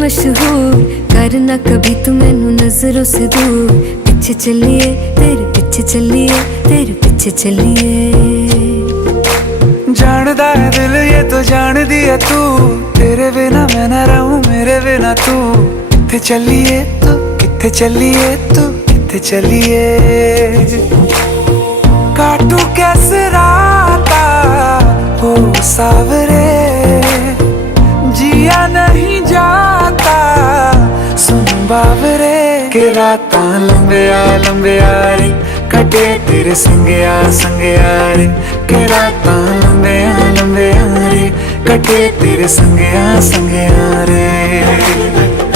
मशहूर, करना कभी तू मैनू नजरों से दूर। पीछे चलिए तेरे पीछे चलिए, तेरे पीछे चलिए। जानदा है दिल ये तो जान दिया तू, तेरे बिना मैं ना रहूं मेरे बिना तू। किथे चलिए तू, किथे चलिए तू, किथे चलिए। काटू कैसे राता हो सावरे, जिया नहीं जाता सुन बावरे। के रातां लंबिया लंबिया रे, कटे तेरे संगया संगया रे। के रातां लंबिया लंबिया रे, कटे तेरे संगया संगया रे।